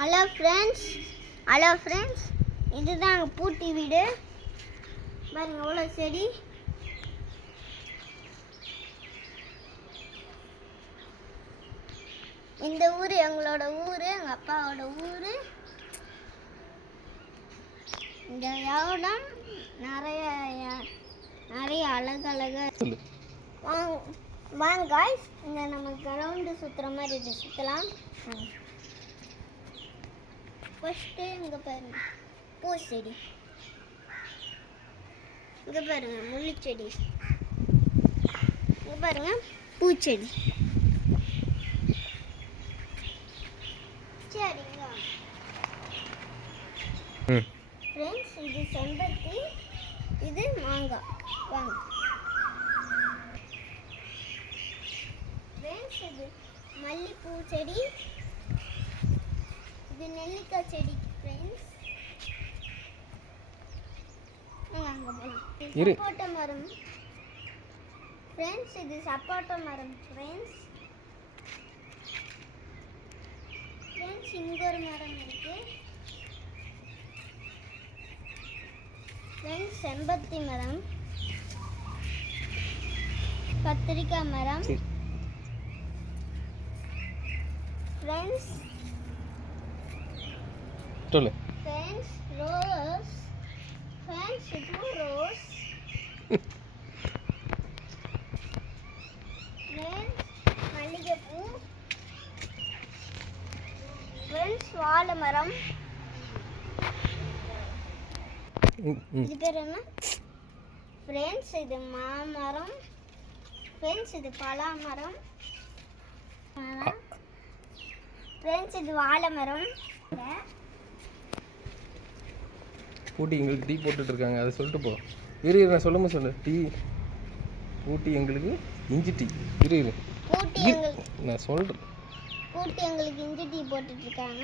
Hello friends, இதுதான் எங்கள் பூட்டி வீடு. பாருங்க எவ்வளோ செடி. இந்த ஊர் எங்களோட ஊர், எங்கள் அப்பாவோட ஊர். இந்த இடம் நிறைய அழகழகா. வாங்க காய்ஸ், இந்த நம்ம கிரவுண்டு சுற்றுற மாதிரி இது சுற்றலாம். ஃபஸ்ட்டு இங்கே பாருங்க பூச்செடி, இங்கே பாருங்க முள்ளுச்செடி, இங்கே பாருங்க பூச்செடி. சரிங்க ஃப்ரெண்ட்ஸ், இது செம்பருத்தி, இது மாங்காய். வாங்க ஃப்ரெண்ட்ஸ், இது மல்லிப்பூ செடி, இது நெல்லிக்காய் செடி. ஃப்ரெண்ட்ஸ் அங்கே போகலாம். சப்போட்டா மரம் ஃப்ரெண்ட்ஸ், இது சப்போட்டா மரம். ஃப்ரெண்ட்ஸ் இங்கே ஒரு மரம் இருக்கு. ஃப்ரெண்ட்ஸ் செம்பருத்தி மரம், கத்திரிக்காய் மரம். Friends rose. ஃப்ரெண்ட்ஸ் இது ரோஸ். ஃப்ரெண்ட்ஸ் மல்லிகைப்பூ. ஃப்ரெண்ட்ஸ் வாழை மரம். இது பேர் என்ன ஃப்ரெண்ட்ஸ்? இது மாமரம். ஃப்ரெண்ட்ஸ் இது பலாமரம். ஃப்ரெண்ட்ஸ் இது வாழை மரம். ஊட்டி எங்களுக்கு டீ போட்டுட்டு இருக்காங்க, அதை சொல்லிட்டு போ. இரு நான் சொல்லும்போது சொல்லு. டீ ஊட்டி எங்களுக்கு இஞ்சி டீ. இரு ஊட்டி எங்களுக்கு நான் சொல்கிறேன். ஊட்டி எங்களுக்கு இஞ்சி டீ போட்டுட்டு இருக்காங்க.